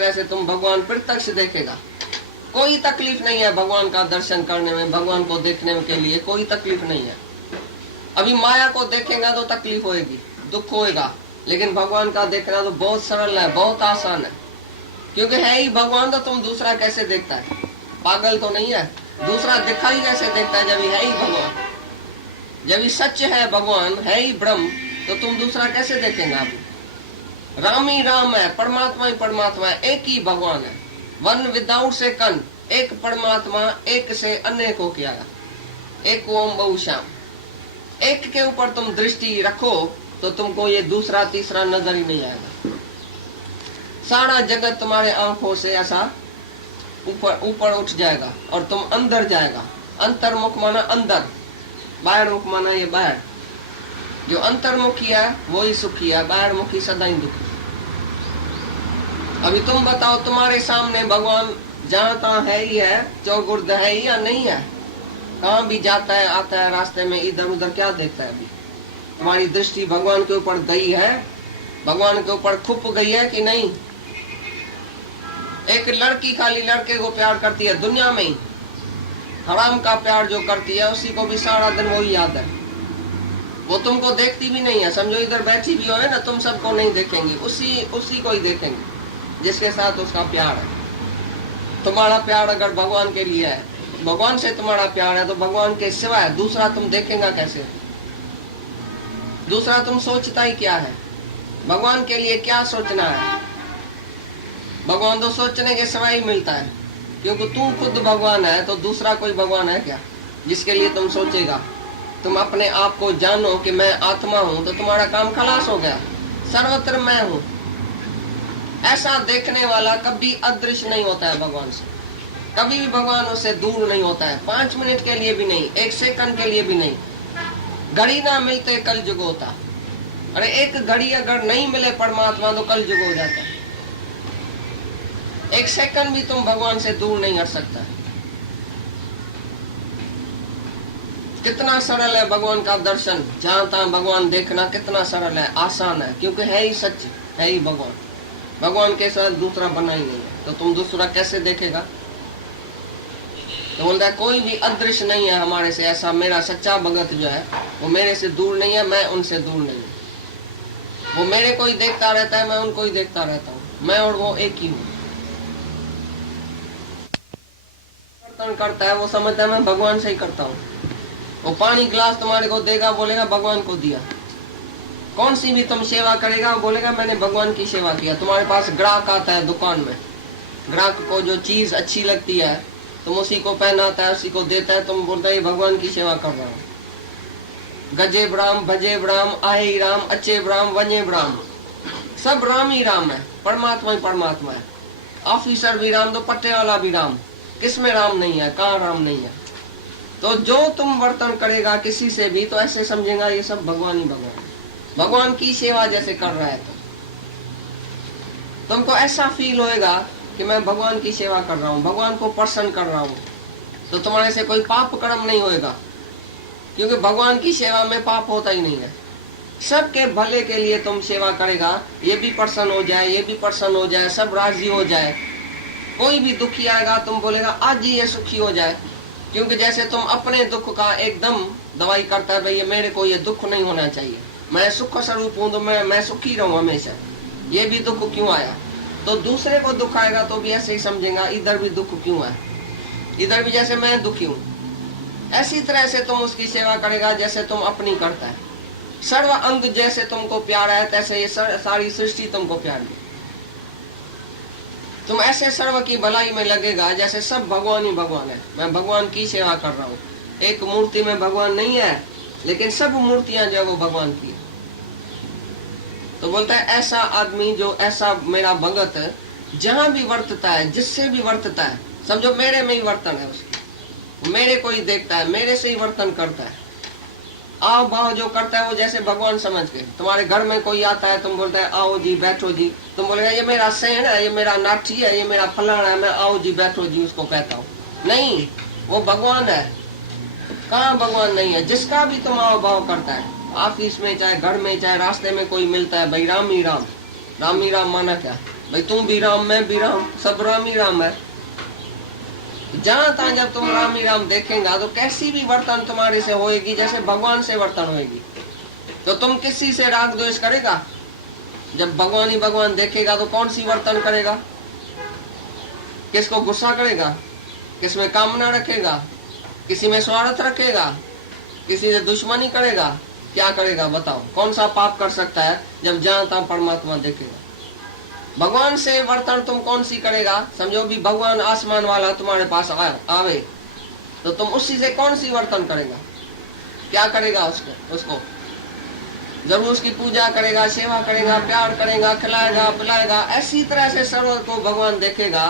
तरह से तुम भगवान प्रत्यक्ष देखेगा। कोई तकलीफ नहीं है भगवान का दर्शन करने में, भगवान को देखने के लिए कोई तकलीफ नहीं है। अभी माया को देखेगा तो तकलीफ होगी, दुख होएगा, लेकिन भगवान का देखना तो बहुत सरल है, बहुत आसान है, क्योंकि है ही भगवान। तो तुम दूसरा कैसे देखता है? पागल तो नहीं है, दूसरा दिखाई कैसे देखता है जब है ही भगवान, जब सच है भगवान, है ही ब्रह्म, तो तुम दूसरा कैसे देखेंगे? आप राम ही राम है, परमात्मा ही परमात्मा है, एक ही भगवान है। वन विदाउट सेकंड, एक परमात्मा एक से अनेक हो किया, एक ओम बहुश्याम। एक के ऊपर तुम दृष्टि रखो तो तुमको ये दूसरा तीसरा नजर ही नहीं आएगा। सारा जगत तुम्हारे आंखों से ऐसा ऊपर ऊपर उठ जाएगा और तुम अंदर जाएगा। अंतर्मुख माना अंदर, बाहर मुख माना ये बाहर। जो अंतर्मुखी है वो ही सुखी है, बाहर मुखी सदा ही दुखी। अभी तुम बताओ, तुम्हारे सामने भगवान जहाँ तहाँ है ही है, चौगुर्द है ही या नहीं है? कहाँ भी जाता है आता है, रास्ते में इधर उधर क्या देखता है? अभी तुम्हारी दृष्टि भगवान के ऊपर गई है, भगवान के ऊपर खुप गई है कि नहीं? एक लड़की खाली लड़के को प्यार करती है दुनिया में ही, हराम का प्यार जो करती है उसी को भी सारा दिन वही याद है। वो तुमको देखती भी नहीं है, समझो इधर बैठी भी हो ना, तुम सबको नहीं देखेंगे, उसी को ही देखेंगे जिसके साथ उसका प्यार है। तुम्हारा प्यार अगर भगवान के लिए है, भगवान से तुम्हारा प्यार है, तो भगवान के सिवाय दूसरा तुम देखेंगे कैसे? दूसरा तुम सोचता ही क्या है? भगवान के लिए क्या सोचना है? भगवान तो सोचने के सिवाय ही मिलता है, क्योंकि तू खुद भगवान है, तो दूसरा कोई भगवान है क्या जिसके लिए तुम सोचेगा? तुम अपने आप को जानो कि मैं आत्मा हूँ, तो तुम्हारा काम खलास हो गया। सर्वत्र मैं हूँ, ऐसा देखने वाला कभी अदृश्य नहीं होता है भगवान से, कभी भी भगवान उससे दूर नहीं होता है, 5 मिनट के लिए भी नहीं, 1 सेकंड के लिए भी नहीं। घड़ी ना मिलते कल युग होता। अरे एक घड़ी अगर नहीं मिले परमात्मा तो कल युग हो जाता है। 1 सेकंड भी तुम भगवान से दूर नहीं हट सकता। कितना सरल है भगवान का दर्शन, जहां तहां भगवान देखना कितना सरल है, आसान है, क्योंकि है ही सच, है ही भगवान। भगवान के साथ दूसरा बना ही नहीं है, तो तुम दूसरा कैसे देखेगा? तो बोलता है कोई भी अदृश्य नहीं है हमारे से, ऐसा मेरा सच्चा भगत जो है वो मेरे से दूर नहीं है, मैं उनसे दूर नहीं हूँ। वो मेरे को ही देखता रहता है, मैं उनको ही देखता रहता हूँ, मैं और वो एक ही हूँ। करता है वो समझता है मैं भगवान से ही करता हूँ। वो पानी गिलास तुम्हारे को देगा, बोलेगा भगवान को दिया। कौन सी भी तुम सेवा करेगा वो बोलेगा मैंने भगवान की सेवा किया। तुम्हारे पास ग्राहक आता है दुकान में, ग्राहक को जो चीज अच्छी लगती है तुम उसी को पहनाता है, उसी को देता है, तुम बोलता है भगवान की सेवा कर रहा हूँ। गजे ब्राह्म भजे ब्राह्म आहे ही राम, अच्छे ब्राह्म वने ब्राह्म, सब राम ही राम है, परमात्मा ही परमात्मा है। ऑफिसर भी राम तो पट्टे वाला भी राम, किसमें राम नहीं है? कहाँ राम नहीं है? तो जो तुम वर्तन करेगा किसी से भी तो ऐसे समझेगा ये सब भगवान ही भगवान, भगवान की सेवा जैसे कर रहा है। तो तुमको ऐसा फील होएगा कि मैं भगवान की सेवा कर रहा हूँ, भगवान को प्रसन्न कर रहा हूँ, तो तुम्हारे से कोई पाप कर्म नहीं होएगा, क्योंकि भगवान की सेवा में पाप होता ही नहीं है। सबके भले के लिए तुम सेवा करेगा, ये भी प्रसन्न हो जाए, ये भी प्रसन्न हो जाए, सब राजी हो जाए। कोई भी दुखी आएगा तुम बोलेगा आज ही ये सुखी हो जाए, क्योंकि जैसे तुम अपने दुख का एकदम दवाई करता है, भाई ये मेरे को ये दुख नहीं होना चाहिए, मैं सुख स्वरूप हूँ, तो मैं सुखी रहूं हमेशा, ये भी दुख क्यों आया? तो दूसरे को दुख आएगा तो भी ऐसे ही समझेगा इधर भी दुख क्यों है, इधर भी जैसे मैं दुखी हूँ। ऐसी तरह से तुम उसकी सेवा करेगा जैसे तुम अपनी करता है। सर्व अंग जैसे तुमको प्यारा है तैसे ये सारी सृष्टि तुमको प्यारी। तुम ऐसे सर्व की भलाई में लगेगा जैसे सब भगवान ही भगवान है, मैं भगवान की सेवा कर रहा हूँ। एक मूर्ति में भगवान नहीं है, लेकिन सब मूर्तियां जो है वो भगवान की है। तो बोलता है ऐसा आदमी जो ऐसा मेरा भगत जहां भी वर्तता है, जिससे भी वर्तता है, समझो मेरे में ही वर्तन है उसकी, मेरे को ही देखता है, मेरे से ही वर्तन करता है। आओ भाव जो करता है वो जैसे भगवान समझ के। तुम्हारे घर में कोई आता है, तुम बोलता है आओ जी बैठो जी, तुम बोलेगा ये मेरा सेन है, ये मेरा नाठी है, ये मेरा फलाना है, मैं आओ जी बैठो जी उसको कहता हूँ। नहीं, वो भगवान है। कहाँ भगवान नहीं है? जिसका भी तुम आओ भाव करता है, ऑफिस में चाहे घर में चाहे रास्ते में कोई मिलता है, भाई राम ही राम, राम ही राम माना क्या? भाई तुम भी राम, मैं भी राम, सब राम ही राम है। जहां तहां जब तुम राम ही राम देखेगा तो कैसी भी वर्तन तुम्हारे से होएगी जैसे भगवान से वर्तन होएगी। तो तुम किसी से राग द्वेष करेगा? जब भगवान ही भगवान देखेगा तो कौन सी वर्तन करेगा? किसको गुस्सा करेगा? किस में कामना रखेगा? किसी में स्वार्थ रखेगा? किसी से दुश्मनी करेगा? क्या करेगा बताओ? कौन सा पाप कर सकता है जब जहां तहां परमात्मा देखेगा? भगवान से वर्तन तुम कौन सी करेगा? समझो भी भगवान आसमान वाला तुम्हारे पास आवे तो तुम उसी से कौन सी वर्तन करेगा? क्या करेगा? उसको जरूर उसकी पूजा करेगा, सेवा करेगा, प्यार करेगा, खिलाएगा पिलाएगा। ऐसी तरह से सर्व को भगवान देखेगा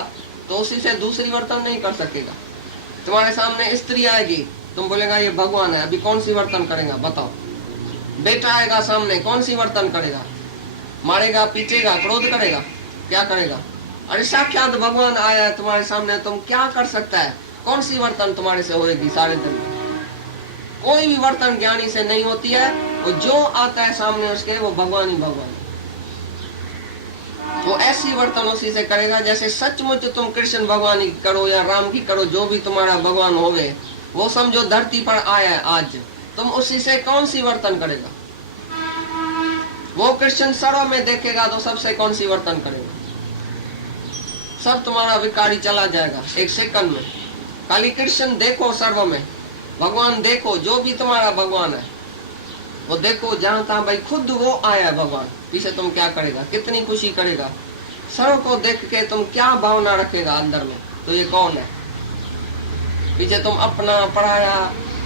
तो उसी से दूसरी वर्तन नहीं कर सकेगा। तुम्हारे सामने स्त्री आएगी, तुम बोलेगा ये भगवान है, अभी कौन सी वर्तन करेगा बताओ? बेटा आएगा सामने, कौन सी वर्तन करेगा? मारेगा, पीटेगा, क्रोध करेगा, क्या करेगा? अरे साक्षात भगवान आया है तुम्हारे सामने, तुम क्या कर सकता है? कौन सी वर्तन तुम्हारे से होगी सारे दिन में? कोई भी वर्तन ज्ञानी से नहीं होती है। वो जो आता है सामने उसके वो भगवान ही भगवान है। तो ऐसी वर्तन उसी से करेगा जैसे सचमुच तुम कृष्ण भगवान की करो या राम की करो, जो भी तुम्हारा भगवान होवे वो समझो धरती पर आया है आज, तुम उसी से कौन सी वर्तन करेगा? वो कृष्ण सर्व में देखेगा तो सबसे कौन सी वर्तन करेगा? सब तुम्हारा विकारी चला जाएगा एक सेकंड में। खाली कृष्ण देखो, सर्व में भगवान देखो, जो भी तुम्हारा भगवान है वो देखो जहां तहां, भाई खुद वो आया है भगवान। पीछे तुम क्या करेगा? कितनी खुशी करेगा? सर्व को देख के तुम क्या भावना रखेगा अंदर में? तो ये कौन है? पीछे तुम अपना, पराया,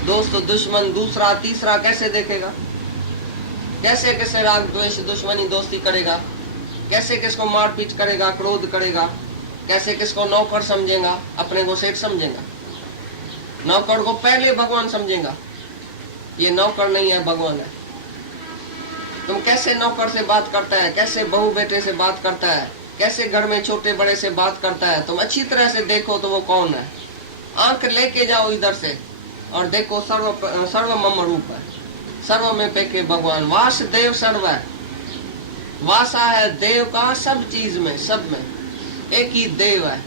दोस्त, दुश्मन, दूसरा, तीसरा कैसे देखेगा? कैसे कैसे राग द्वेष दुश्मनी दोस्ती करेगा? कैसे किसको मारपीट करेगा, क्रोध करेगा? कैसे किसको नौकर समझेगा, अपने को सेठ समझेगा? नौकर को पहले भगवान समझेगा, ये नौकर नहीं है भगवान है। तुम कैसे नौकर से बात करता है, कैसे बहू बेटे से बात करता है, कैसे घर में छोटे बड़े से बात करता है, तुम अच्छी तरह से देखो तो वो कौन है। आंख लेके जाओ इधर से और देखो, सर्व मम रूप है, सर्व में पेके भगवान, वासुदेव सर्व है, वासा है देव का सब चीज में, सब में एक ही देव है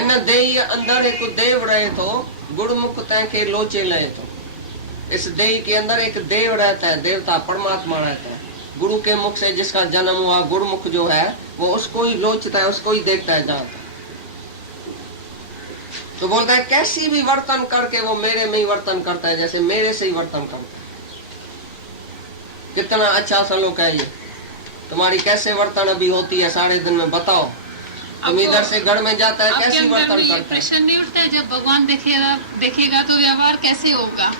न देय अंदर एक देव रहे तो गुरुमुख तय के लोचे लय। तो इस देह के अंदर एक देव रहता है, देवता परमात्मा रहता है। गुरु के मुख से जिसका जन्म हुआ, गुरुमुख जो है वो उसको ही लोचता है, उसको ही देखता है जहाँ तक। तो बोलता है कैसी भी वर्तन करके वो मेरे में ही वर्तन करता है, जैसे मेरे से ही वर्तन करता है। कितना अच्छा श्लोक है ये। तुम्हारी कैसे वर्तन अभी होती है सारे दिन में बताओ? तुम इधर से घर में जाता है, कैसी वर्तन करता है? प्रश्न नहीं उठता है जब भगवान देखेगा तो व्यवहार कैसे होगा?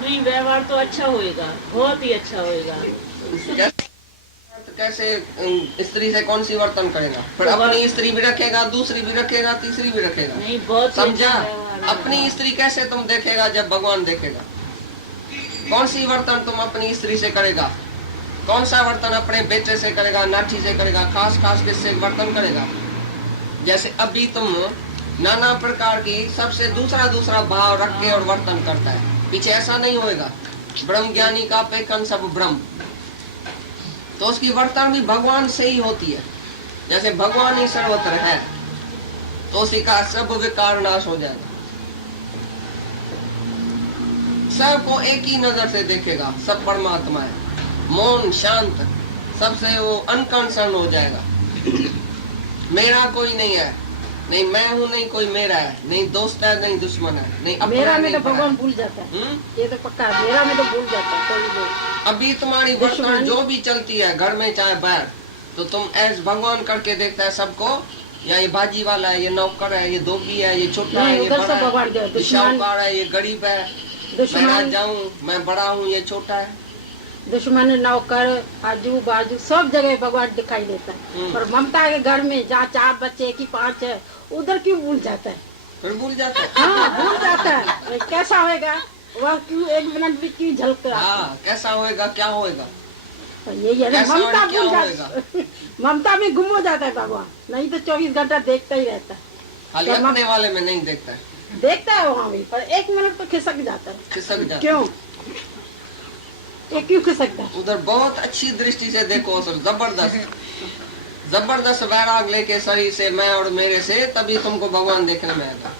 नहीं, व्यवहार तो अच्छा होएगा, बहुत ही अच्छा होएगा। कैसे स्त्री से कौन सी वर्तन करेगा? फिर अपनी स्त्री भी रखेगा, दूसरी भी रखेगा, तीसरी भी रखेगा। नहीं, बहुत समझा? अपनी स्त्री कैसे तुम देखेगा जब भगवान देखेगा? कौन सी वर्तन तुम अपनी स्त्री से करेगा? कौन सा वर्तन अपने बेटे से करेगा, नाठी से करेगा, खास खास किससे वर्तन करेगा? जैसे अभी तुम नाना प्रकार की सबसे दूसरा दूसरा भाव रख के और वर्तन करता है, पीछे ऐसा नहीं होएगा। ब्रह्म ज्ञानी का पेखन सब ब्रह्म, तो उसकी वर्तन भी भगवान से ही होती है। जैसे भगवान ही सर्वत्र है तो उसी का सब विकार नाश हो जाएगा। सबको एक ही नजर से देखेगा, सब परमात्मा है, मौन शांत, सबसे वो अनकंसर्न हो जाएगा। मेरा कोई नहीं है, नहीं मैं हूँ, नहीं कोई मेरा है, नहीं दोस्त है, नहीं दुश्मन है, नहीं अपना, मेरा में नहीं तो भगवान भूल जाता है। ये तो पक्का है, मेरा में तो भूल जाता है कोई लोग। अभी तुम्हारी वर्तन जो भी चलती है घर में चाहे बाहर, तो तुम एज भगवान करके देखता है सबको, या ये बाजी वाला है, ये नौकर है, ये दोगी है, ये छोटा है, ये बड़ा है, ये शाहूकार है, ये गरीब है, मैं ना जाऊँ, मैं बड़ा हूँ, ये छोटा है। दुश्मन, नौकर, आजू बाजू सब जगह भगवान दिखाई देता है। और ममता के घर में जहाँ 4 बच्चे की 5 है, उधर क्यों भूल जाता है? फिर भूल जाता है। हाँ, भूल जाता है। कैसा होएगा वह? क्यों 1 मिनट भी क्यों झलकता है? हाँ, कैसा होएगा, क्या होएगा? यही है, ममता भूल जाता, ममता में गुम हो जाता है भगवान। नहीं तो 24 घंटा देखता ही रहता है। खाली अपने वाले में नहीं देखता है, देखता है वहाँ भी, पर 1 मिनट तो खिसक जाता है। खिसक जाता है। क्यों? ये क्यों खिसकता है? उधर बहुत अच्छी दृष्टि से देखो, सर जबरदस्त जबरदस्त वैराग लेके शरीर से, मैं और मेरे से, तभी तुमको भगवान देखने में आएगा।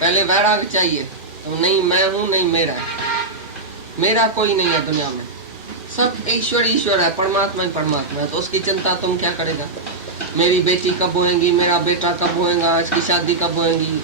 पहले वैराग चाहिए तो नहीं मैं हूं नहीं मेरा है, मेरा कोई नहीं है दुनिया में, सब ईश्वर ईश्वर है, परमात्मा ही परमात्मा है। तो उसकी चिंता तुम क्या करेगा? मेरी बेटी कब होएगी, मेरा बेटा कब होएगा, इसकी शादी कब होएगी,